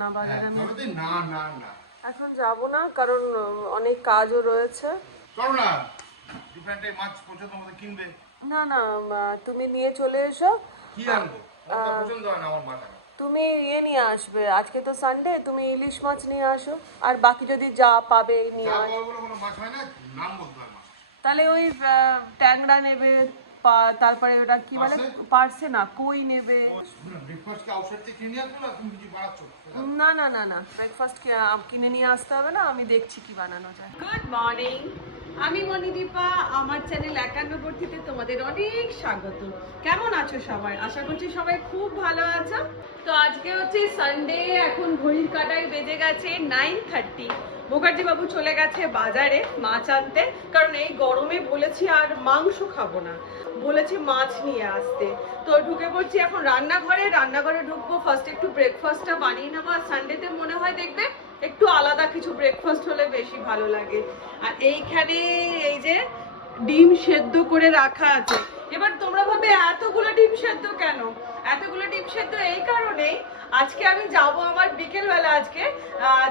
না বাজারে না না না এখন যাব না, কারণ অনেক কাজও রয়েছে। চলো না, ডিফারেন্ট মাছ পছন্দ মতো কিনবে। না না, তুমি নিয়ে চলে এসো। কি আনবো? আমার পছন্দ হয় না আমার মাছ। তুমি নিয়ে আসবে, আজকে তো সানডে, তুমি ইলিশ মাছ নিয়ে আসো, আর বাকি যদি যা পাবে নিয়ে আসো। কোনো মাছ হয় না, নাম বলতে হয় মাছ। তাহলে ওই ট্যাংরা নেবে, তারপরে ওটা কি বলে, পারছে না, কই নেবে। ব্রেকফাস্ট কি আউটসাইড থেকে কিনে আসবো না তুমি কিছু বানাচ্ছো? না না না না, ব্রেকফাস্ট কিনে নিয়ে আসতে হবে না, আমি দেখছি কি বানানো যায়। গুড মর্নিং, আমি মণিদীপা, আমার চ্যানেল 91 তোমাদের অনেক স্বাগত। কেমন আছো সবাই? আশা করছি সবাই খুব ভালো আছো। তো আজকে হচ্ছে সানডে, এখন ঘড়ির কাঁটায় বেজে গেছে 9:30। মুখার্জি বাবু চলে গেছে বাজারে মাছ আনতে, কারণ এই গরমে বলেছি আর মাংস খাবো না, বলেছি মাছ নিয়ে আসতে। তো ঢুকে পড়ছি এখন রান্নাঘরে ঢুকবো, ফার্স্ট একটু ব্রেকফাস্টটা বানিয়ে নেবো। আর সানডেতে মনে হয় দেখবে একটু আলাদা কিছু ব্রেকফাস্ট হলে বেশি ভালো লাগে। আর এইখানে এই যে ডিম সেদ্ধ করে রাখা আছে। এবার তোমরা ভাবে এতগুলো ডিম সেদ্ধ কেন? এতগুলো ডিম সেদ্ধ এই কারণেই, আজকে আমি যাব আমার বিকেলবেলা, আজকে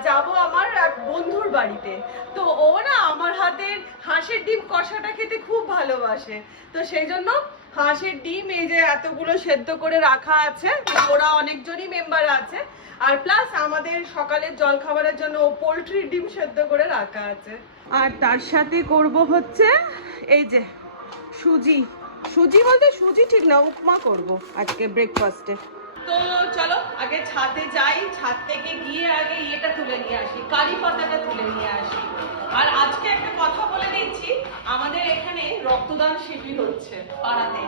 যাব আমার এক বন্ধুর বাড়িতে। তো ও না আমার হাতের হাঁসের ডিম কষাটা খেতে খুব ভালোবাসে। তো সেই জন্য হাঁসের ডিম এই যে এতগুলো সেদ্ধ করে রাখা আছে, ওরা অনেকজনই মেম্বার আছে। আর প্লাস আমাদের সকালের জলখাবারের জন্য পোলট্রির ডিম সেদ্ধ করে রাখা আছে। আর তার সাথে করব হচ্ছে এই যে সুজি বলতে সুজি ঠিক না, উপমা করব আজকে ব্রেকফাস্টে। তো চলো আগে ছাদে যাই, ছাদ থেকে গিয়ে আগে এটা তুলে নিয়ে আসি, কারি পাতাটা তুলে নিয়ে আসি। আর আজকে একটা কথা বলে দিচ্ছি, আমাদের এখানে রক্তদান শিবির হচ্ছে পাড়াতে।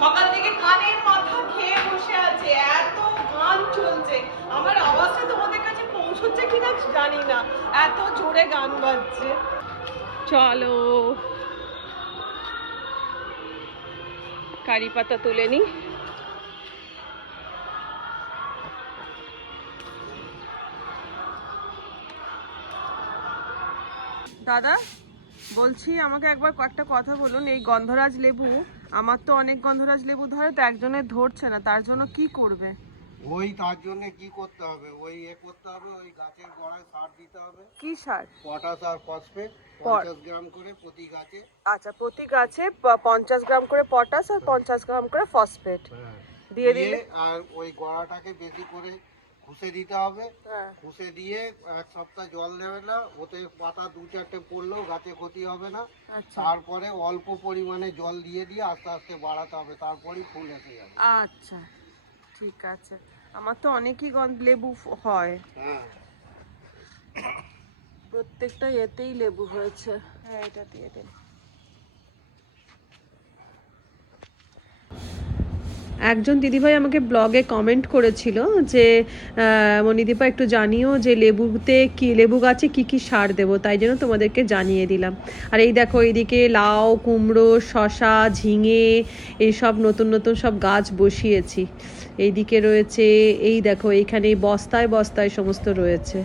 সকাল থেকে কানের মাথা খেয়ে বসে আছে, এত গান চলছে। আমার আওয়াজটা তোমাদের কাছে পৌঁছচ্ছে কিনা জানি না, এত জোরে গান বাজছে। চলো কারি পাতা তুলে নি। দাদা বলছি, আমাকে একবার কয়েকটা কথা বলুন। এই গন্ধরাজ লেবু, আমার তো অনেক গন্ধরাজ লেবু ধরে, তো একজনের ধরছে না, তার জন্য কি করবে? তার জন্য কি করতে হবে, করতে হবে, ওই গাছের গোড়ায় সার দিতে হবে। কি সার? পটাশ আর ফসফেট 50 গ্রাম করে প্রতি গাছে। আচ্ছা, প্রতি গাছে 50 গ্রাম করে পটাশ আর 50 গ্রাম করে ফসফেট দিয়ে দিলে। আর ওই গোড়াটাকে বেশি করে ঘুষে দিতে হবে। ঘুষে দিয়ে 1 সপ্তাহ জল দেবে না, ওতে পাতা 2-4টে পড়লেও গাছে ক্ষতি হবে না। তারপরে অল্প পরিমাণে জল দিয়ে দিয়ে আস্তে আস্তে বাড়াতে হবে, তারপরেই ফুল এসে যাবে। আচ্ছা ঠিক আছে, আমার তো অনেকই লেবু হয়, প্রত্যেকটা এতেই লেবু হয়েছে। হ্যাঁ, এটা দিয়ে দেন। একজন দিদিভাই আমাকে ব্লগে কমেন্ট করেছিল যে মণিদীপা একটু জানিও যে লেবু গাছে কি কি সার দেবো, তাই জন্য তোমাদেরকে জানিয়ে দিলাম। আর এই দেখো, এইদিকে লাউ, কুমড়ো, শসা, ঝিঙে এইসব নতুন নতুন সব গাছ বসিয়েছি। এইদিকে রয়েছে, এই দেখো এইখানে বস্তায় বস্তায় সমস্ত রয়েছে।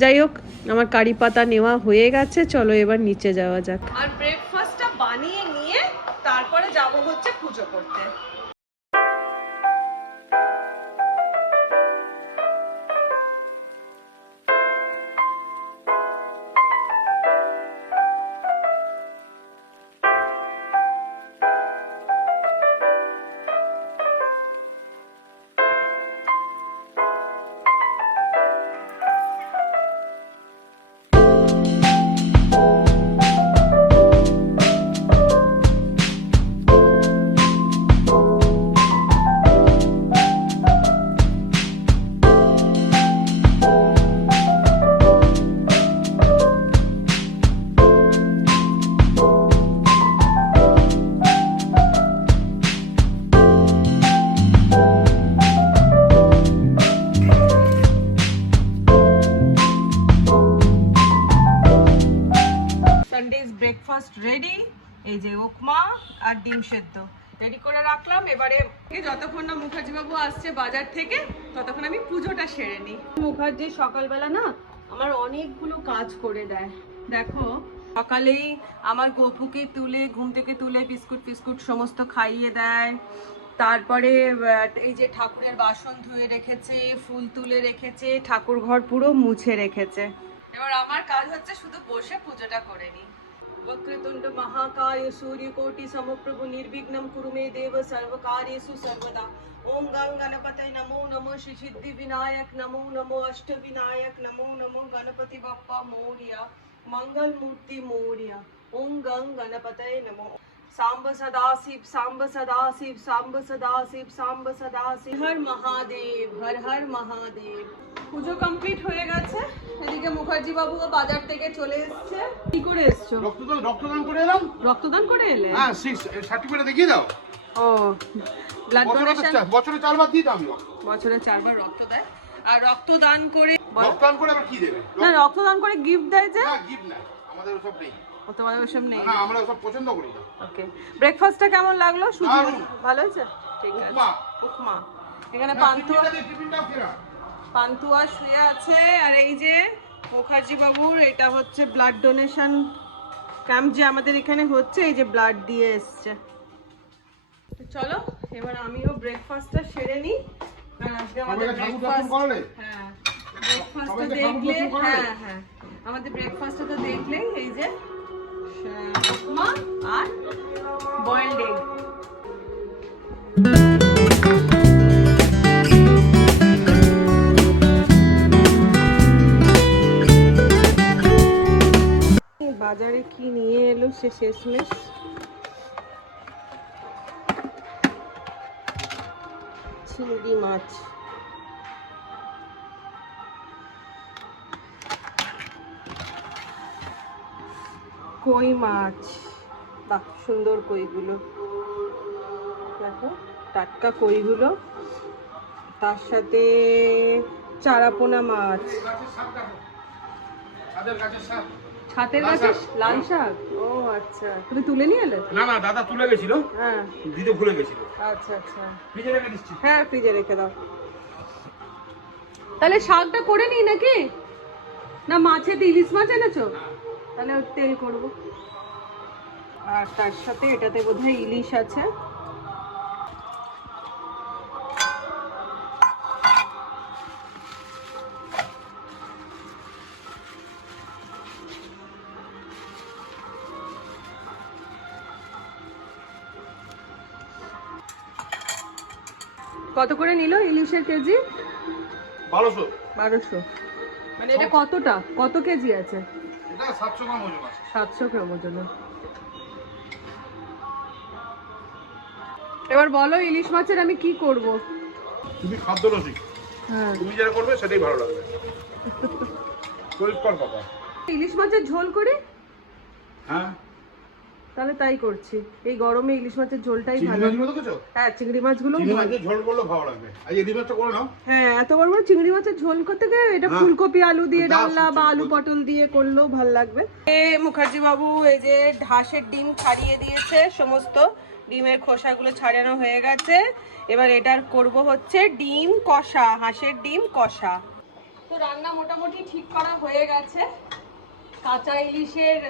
যাই হোক, আমার কারি পাতা নেওয়া হয়ে গেছে, চলো এবার নিচে যাওয়া যাক। আর ব্রেকফাস্টটা বানিয়ে নিয়ে তারপরে যাব হচ্ছে পুজো করতে। ব্রেকফাস্ট রেডি, এই যে উপমা আর ডিম সেদ্ধ রেডি করে রাখলাম। এবারে যতক্ষণ না মুখার্জি বাবু আসছে বাজার থেকে, ততক্ষণ আমি পুজোটা সেরে নিই। মুখার্জি সকালবেলা না আমার অনেকগুলো কাজ করে দেয়। দেখো, সকালেই আমার গপুকে তুলে ঘুম থেকে তুলে বিস্কুট ফিস্কুট সমস্ত খাইয়ে দেয়, তারপরে এই যে ঠাকুরের বাসন ধুয়ে রেখেছে, ফুল তুলে রেখেছে, ঠাকুর ঘর পুরো মুছে রেখেছে। এবার আমার কাজ হচ্ছে শুধু বসে পুজোটা করে নি। वक्रतुंड महाकाय सूर्यकोटि समप्रभ निर्विघ्नं कुरु मे देव सर्वकार्येषु सर्वदा। ओम गं गणपतये नमो नमो श्री सिद्धि विनायक नमो नमो अष्ट विनायक नमो नमो गणपति बप्पा मोरिया मंगल मूर्ति मोरिया। ओम गं गणपतये नमो। सांब सदाशिव सांब सदाशिव सांब सदाशिव सांब सदाशिव हर महादेव हर हर महादेव। পুজো কমপ্লিট হয়ে গেছে। এদিকে মুখার্জি বাবুও বাজার থেকে চলে এসেছে। কি করে এসছো? রক্তদান করে এলাম। রক্তদান করে এলে? হ্যাঁ, সার্টিফিকেট দেখিয়ে দাও। ও, ব্লাড ডোনেশন বছরে 4 বার দিই তো আমি। বছরে 4 বার রক্ত দেয়। আর রক্তদান করে আবার কি দেবে? না, রক্তদান করে গিফট দেয় যে? না, গিফট না, আমাদের ওসব নেই। ও তোমাদের ওসব নেই? না, আমরা ওসব পছন্দ করি না। ওকে। ব্রেকফাস্টটা কেমন লাগলো? সুজি ভালো হয়েছে? ঠিক আছে। উপমা। এখানে পান্তুয়া শুয়ে আছে। আর এই যে মুখার্জি বাবুর, এটা হচ্ছে ব্লাড ডোনেশন ক্যাম্প যে আমাদের এখানে হচ্ছে, এই যে ব্লাড দিয়ে এসছে। তো চলো এবার আমিও ব্রেকফাস্টটা সেরে নিই। আর আজকে আমাদের ব্রেকফাস্ট, হ্যাঁ ব্রেকফাস্টটা দেখলে, হ্যাঁ হ্যাঁ আমাদের ব্রেকফাস্টটা তো দেখলেই, এই যে উপমা আর বয়েলড এগ। বাজারে কি নিয়ে এলো সে শেষমেশ। চিংড়ি মাছ, কই মাছ, বাহ সুন্দর কইগুলো, দেখো টাটকা কইগুলো। তার সাথে চারাপোনা মাছ, ছাতের গাছে লাল শাক। ও আচ্ছা, তুমি তুলে নিয়ে এলে? না না, দাদা তুলে গেছিল, হ্যাঁ দিতে ভুলে গেছিল। আচ্ছা আচ্ছা, ফ্রিজে রেখে দিচ্ছি। হ্যাঁ ফ্রিজে রেখে দাও। তাহলে শাকটা করে নিই নাকি? না মাছেতে ইলিশ মাছ এনেছো? তাহলে তেল করব। আর তার সাথে এটাতে বোধহয় ইলিশ আছে। কত করে নিল ইলিশের কেজি? 1200। মানে এটা কতটা, কত কেজি আছে? এটা 700 গ্রাম ওজন আছে। 700 গ্রাম ওজন। এবার বলো ইলিশ মাছের আমি কি করব? তুমি খাদ্য রসিক, হ্যাঁ তুমি যেটা করবে সেটাই ভালো লাগবে। পরিষ্কার কথা। ইলিশ মাছের ঝোল করি? হ্যাঁ তাহলে তাই করছি। এই গরমে ইলিশ মাছের ঝোলটাই চিংড়ি ভালো। মাছগুলো দেখেছো? হ্যাঁ চিংড়ি মাছগুলো চিংড়ি মাছের ঝোল করলে ভালো লাগবে। আজ এই মাছটা করে নাও। হ্যাঁ এত বড় বড় চিংড়ি মাছের ঝোল করতে গিয়ে এটা ফুলকপি আলু দিয়ে ডালনা বা আলু পটল দিয়ে করলেও ভালো লাগবে। মুখার্জি বাবু এই যে হাঁসের ডিম ছাড়িয়ে দিয়েছে, সমস্ত ডিমের খোসাগুলো ছাড়ানো হয়ে গেছে। এবার এটার করব হচ্ছে ডিম কষা, হাঁসের ডিম কষা। তো রান্না মোটামুটি ঠিক করা হয়ে গেছে। কাঁচা ইলিশের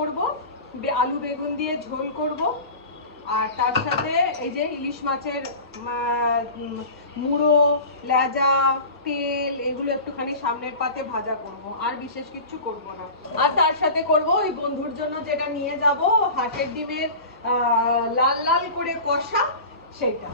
করব, আলু বেগুন দিয়ে ঝোল করব। আর তার সাথে এই যে ইলিশ মাছের মুড়ো, লেজা, তেল এগুলো একটুখানি সামনের পাতে ভাজা করব। আর বিশেষ কিছু করব না। আর তার সাথে করব ওই বন্ধুর জন্য যেটা নিয়ে যাব, হাঁসের ডিমের লাল লাল করে কষা, সেইটা।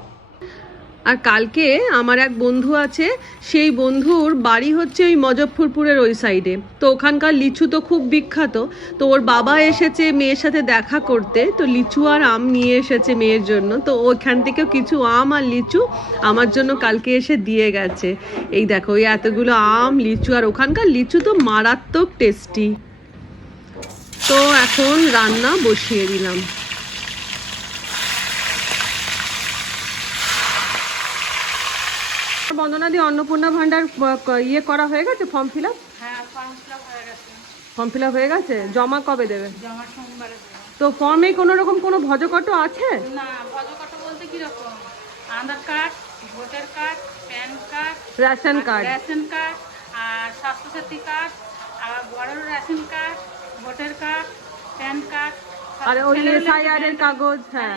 আর কালকে আমার এক বন্ধু আছে, সেই বন্ধুর বাড়ি হচ্ছে ওই মজফরপুরের ওই সাইডে। তো ওখানকার লিচু তো খুব বিখ্যাত। তো ওর বাবা এসেছে মেয়ের সাথে দেখা করতে, তো লিচু আর আম নিয়ে এসেছে মেয়ের জন্য। তো ওইখান থেকেও কিছু আম আর লিচু আমার জন্য কালকে এসে দিয়ে গেছে। এই দেখো ওই এতগুলো আম, লিচু, আর ওখানকার লিচু তো মারাত্মক টেস্টি। তো এখন রান্না বসিয়ে দিলাম। বন্দনাদি অন্নপূর্ণা ভান্ডার করা হয়ে গেছে, ফর্ম ফিল আপ? হ্যাঁ ফর্ম ফিল আপ হয়ে গেছে। ফর্ম ফিল আপ হয়ে গেছে, জমা কবে দেবে? জমা সোমবারে দেবে। তো ফর্মে কোনো রকম কোনো ভজকট আছে? না, ভজকট বলতে কি রকম? Aadhaar card, voter card, PAN card, ration card, আর স্বাস্থ্যসাথী কার্ড, আর বড় ration card, voter card, PAN card, আর ওই এসআইআর এর কাগজ। হ্যাঁ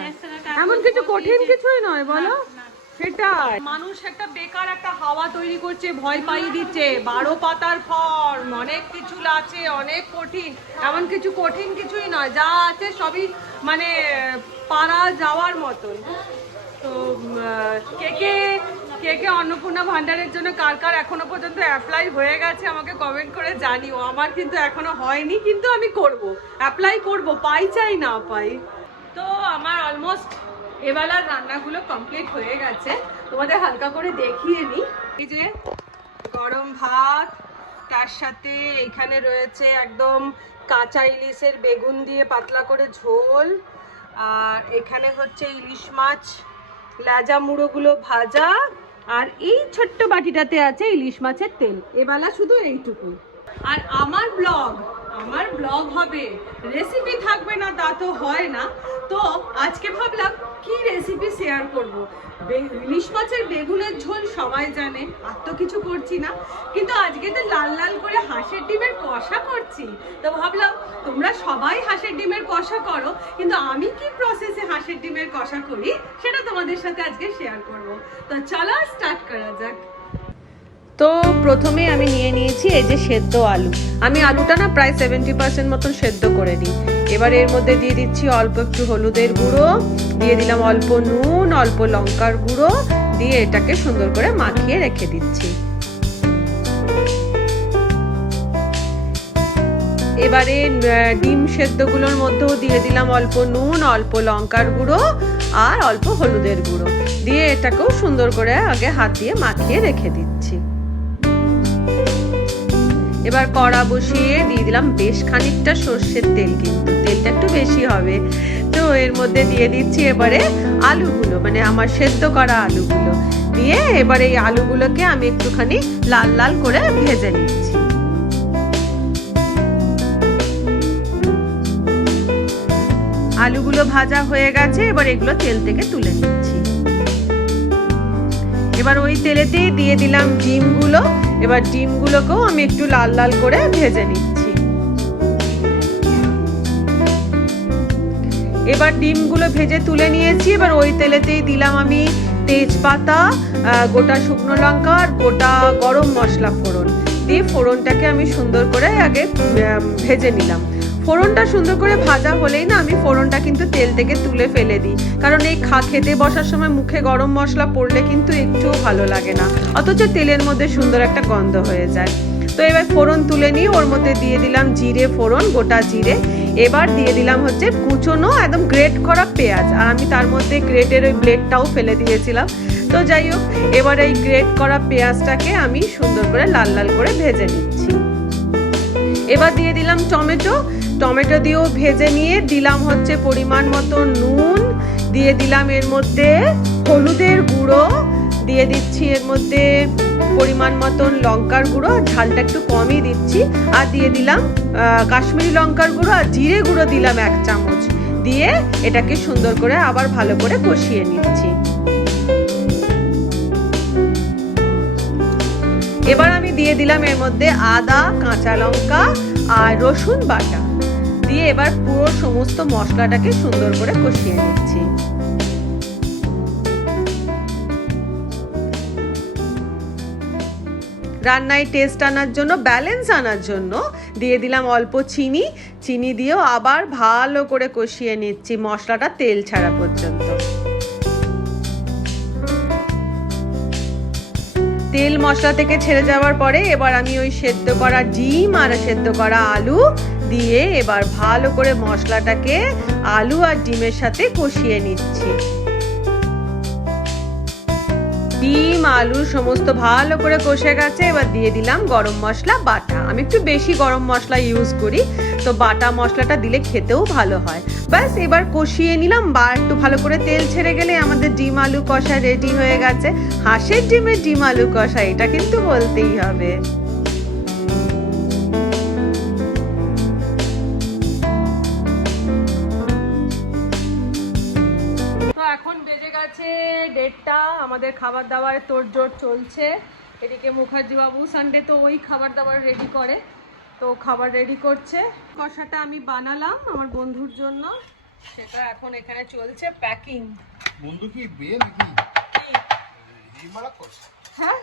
এমন কিছু কঠিন কিছুই নয় বলো, না। সেটাই। মানুষ একটা বেকার একটা হাওয়া তৈরি করছে, ভয় পাইয়ে দিচ্ছে, 12 পাতার ফর্ম, অনেক কিছু আছে, অনেক কঠিন। এমন কিছু কঠিন কিছুই নয়, যা আছে সবই মানে পারা যাওয়ার মতন। তো কে কে অন্নপূর্ণা ভান্ডারের জন্য কার কার এখনো পর্যন্ত অ্যাপ্লাই হয়ে গেছে আমাকে কমেন্ট করে জানিও। আমার কিন্তু এখনো হয়নি, কিন্তু আমি করব, অ্যাপ্লাই করব, পাই চাই না পাই। তো আমার অলমোস্ট এবেলার রান্নাগুলো কমপ্লিট হয়ে গেছে, তোমাদের হালকা করে দেখিয়ে নিই। এই যে গরম ভাত, তার সাথে এখানে রয়েছে একদম কাঁচা ইলিশের বেগুন দিয়ে পাতলা করে ঝোল, আর এখানে হচ্ছে ইলিশ মাছ লেজা মুড়োগুলো ভাজা, আর এই ছোট্ট বাটিটাতে আছে ইলিশ মাছের তেল। এবেলা শুধু এইটুকুই। আর আমার ব্লগ হবে, রেসিপি থাকবে না তা তো হয় না। তো আজকে ভাবলাম কি রেসিপি শেয়ার করব। ইলিশ মাছের বেগুনের ঝোল সবাই জানে, আর তো কিছু করছি না, কিন্তু আজকে তো লাল লাল করে হাঁসের ডিমের কষা করছি। তো ভাবলাম তোমরা সবাই হাঁসের ডিমের কষা করো, কিন্তু আমি কি প্রসেসে হাঁসের ডিমের কষা করি সেটা তোমাদের সাথে আজকে শেয়ার করব। তো চলো স্টার্ট করা যাক। তো প্রথমে আমি নিয়ে নিয়েছি এই যে সেদ্ধ আলু। আমি আলুটা না প্রায় 70% মতন সেদ্ধ করে নিই। এবার এর মধ্যে দিয়ে দিচ্ছি অল্প একটু হলুদের গুঁড়ো, দিয়ে দিলাম অল্প নুন, অল্প লঙ্কার গুঁড়ো, দিয়ে এটাকে সুন্দর করে মাখিয়ে রেখে দিচ্ছি। এবারে ডিম সেদ্ধগুলোর মধ্যেও দিয়ে দিলাম অল্প নুন, অল্প লঙ্কার গুঁড়ো আর অল্প হলুদের গুঁড়ো, দিয়ে এটাকেও সুন্দর করে আগে হাত দিয়ে মাখিয়ে রেখে দিচ্ছি। এবার কড়া বসিয়ে দিয়ে দিলাম বেশ খানিকটা সর্ষের তেল, কিন্তু তেলটা একটু বেশি হবে। তো এর মধ্যে দিয়ে দিচ্ছি এবারে আলুগুলো, মানে আমার সেদ্ধ করা আলুগুলো দিয়ে এবার এই আলুগুলোকে আমি একটুখানি লাল লাল করে ভেজে নিচ্ছি। আলুগুলো ভাজা হয়ে গেছে, এবার এগুলো তেল থেকে তুলে নিচ্ছি। এবার ওই তেলেতেই দিয়ে দিলাম ডিমগুলো। এবার ডিমগুলোকেও আমি একটু লাল লাল করে ভেজে নিচ্ছি। এবার ডিমগুলো ভেজে তুলে নিয়েছি। এবার ওই তেলেতেই দিলাম আমি তেজপাতা, গোটা শুকনো লঙ্কা আর গোটা গরম মশলা ফোড়ন দিয়ে ফোড়নটাকে আমি সুন্দর করে আগে ভেজে নিলাম। ফোড়নটা সুন্দর করে ভাজা হলেই না আমি ফোড়নটা কিন্তু তেল থেকে তুলে ফেলে দিই, কারণ এই খেতে বসার সময় মুখে গরম মশলা পড়লে কিন্তু একটুও ভালো লাগে না, অথচ তেলের মধ্যে সুন্দর একটা গন্ধ হয়ে যায়। তো এবার ফোড়ন তুলে নিয়ে ওর মধ্যে দিয়ে দিলাম জিরে ফোড়ন, গোটা জিরে। এবার দিয়ে দিলাম হচ্ছে কুচনো একদম গ্রেট করা পেঁয়াজ, আর আমি তার মধ্যে গ্রেটের ওই ব্লেডটাও ফেলে দিয়েছিলাম। তো যাই হোক, এবার এই গ্রেট করা পেঁয়াজটাকে আমি সুন্দর করে লাল লাল করে ভেজে নিচ্ছি। এবার দিয়ে দিলাম টমেটো দিয়েও ভেজে নিয়ে দিলাম হচ্ছে পরিমাণ মতো নুন, দিয়ে দিলাম এর মধ্যে হলুদের গুঁড়ো, দিয়ে দিচ্ছি এর মধ্যে পরিমাণ মতন লঙ্কার গুঁড়ো, ঝালটা একটু কমই দিচ্ছি, আর দিয়ে দিলাম কাশ্মীরি লঙ্কার গুঁড়ো আর জিরে গুঁড়ো দিলাম 1 চামচ, দিয়ে এটাকে সুন্দর করে আবার ভালো করে কষিয়ে নিচ্ছি। এবার আমি দিয়ে দিলাম এর মধ্যে আদা, কাঁচা লঙ্কা আর রসুন বাটা, দিয়ে এবার পুরো সমস্ত মশলাটাকে সুন্দর করে কষিয়ে নিচ্ছি। রান্নায় টেস্ট আনার জন্য, ব্যালেন্স আনার জন্য দিয়ে দিলাম অল্প চিনি দিয়েও আবার ভালো করে কষিয়ে নিচ্ছি মশলাটা তেল ছাড়া পর্যন্ত। তেল মশলা থেকে ছেড়ে যাওয়ার পরে এবার আমি ওই সেদ্ধ করা ডিম আর সেদ্ধ করা আলু দিয়ে এবার ভালো করে মশলাটাকে আলু আর ডিমের সাথে কষিয়ে নিচ্ছি। ডিম আলু সমস্ত ভালো করে কষে গেছে। এবার দিয়ে দিলাম গরম মশলা বাটা। আমি একটু বেশি গরম মশলা ইউজ করি, তো বাটা মশলাটা দিলে খেতেও ভালো হয়। ব্যাস এবার কষিয়ে নিলাম, বা একটু ভালো করে তেল ছেড়ে গেলে আমাদের ডিম আলু কষা রেডি হয়ে গেছে। হাঁসের ডিমের ডিম আলু কষা, এটা কিন্তু বলতেই হবে। এখন বেজে গেছে 1:30, আমাদের খাবার দাবার তোড়জোড় চলছে। এদিকে মুখার্জি বাবু সানডে তো ওই খাবার দাবার রেডি করে, তো খাবার রেডি করছে। কষাটা আমি বানালাম আমার বন্ধুর জন্য, সেটা এখন এখানে চলছে প্যাকিং। বন্ধু কি বিয়ে নাকি ডিম মারা করছে হ্যাঁ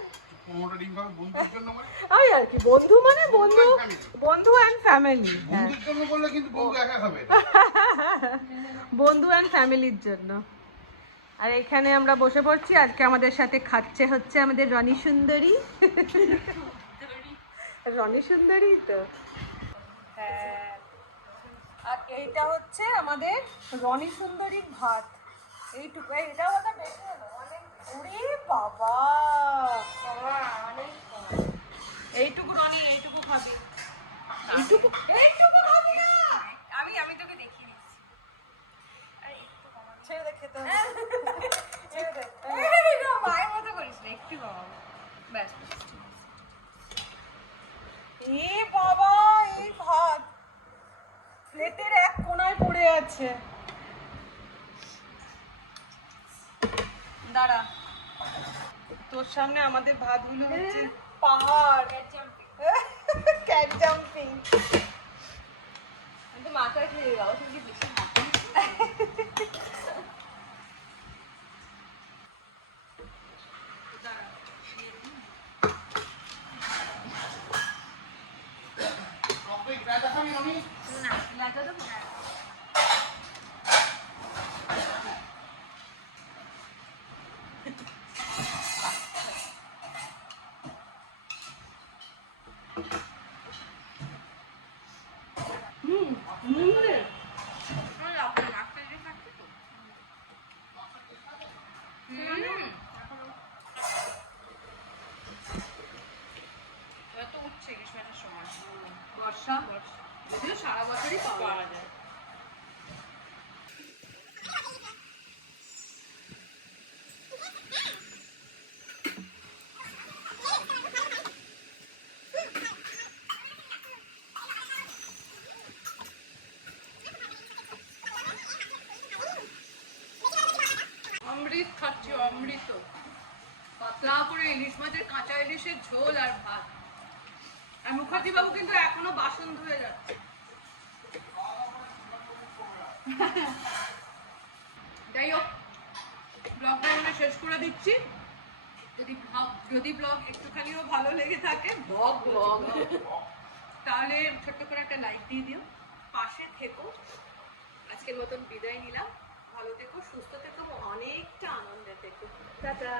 15টা ডিম খাবে বন্ধুর জন্য মানে ওই আর কি, বন্ধু মানে বন্ধু, family। বন্ধু অ্যান্ড ফ্যামিলি। বন্ধুর জন্য বললে কিন্তু বন্ধু একা খাবে না। বন্ধু অ্যান্ড ফ্যামিলির জন্য। আর এখানে আমরা বসে পড়ছি, আজকে আমাদের সাথে খাচ্ছে হচ্ছে আমাদের রনি সুন্দরী। রনি সুন্দরী তো হ্যাঁ। আর এইটা হচ্ছে আমাদের রনি সুন্দরীর ভাত। এইটুকু, এটা হচ্ছে বেশি হলো অনেক। ওরে বাবা, অনেক এইটুকু রনি, এইটুকু খাবি, এইটুকু এইটুকু খাবি না। আমি তোকে দেখিয়ে দিচ্ছি। ছেড়ে দে, খেতে হবে। ছেড়ে দে। মায়ের মতো করিস না, একটু কমাবো ব্যাস। এ বাবা, এই ভাত প্লেটের এক কোনায় পড়ে আছে। দাঁড়া, তোর সামনে আমাদের ভাতগুলো হচ্ছে পাহাড়। Cat jumping. আমি তো মাথায় খেয়ে যাবো, তুমি কি বেশি কফি কাটা খাবি আমি লাগা দেবো? বর্ষা, যদিও সারা বছরই পাওয়া যায়। অমৃত খাচ্ছি, অমৃত। পাতলা করে ইলিশ মাছের, কাঁচা ইলিশের ঝোল আর ভাত। আর মুখার্জি বাবু কিন্তু এখনো বাসন ধুয়ে যাচ্ছে। যাই হোক, ব্লগটা আমরা শেষ করে দিচ্ছি। যদি ব্লগ একটুখানিও ভালো লেগে থাকে, ব্লগ তাহলে ছোট্ট করে একটা লাইক দিয়ে দিও, পাশে থেকো। আজকের মতন বিদায় নিলাম। ভালো থেকো, সুস্থ থেকো, অনেকটা আনন্দে থেকো। টাটা।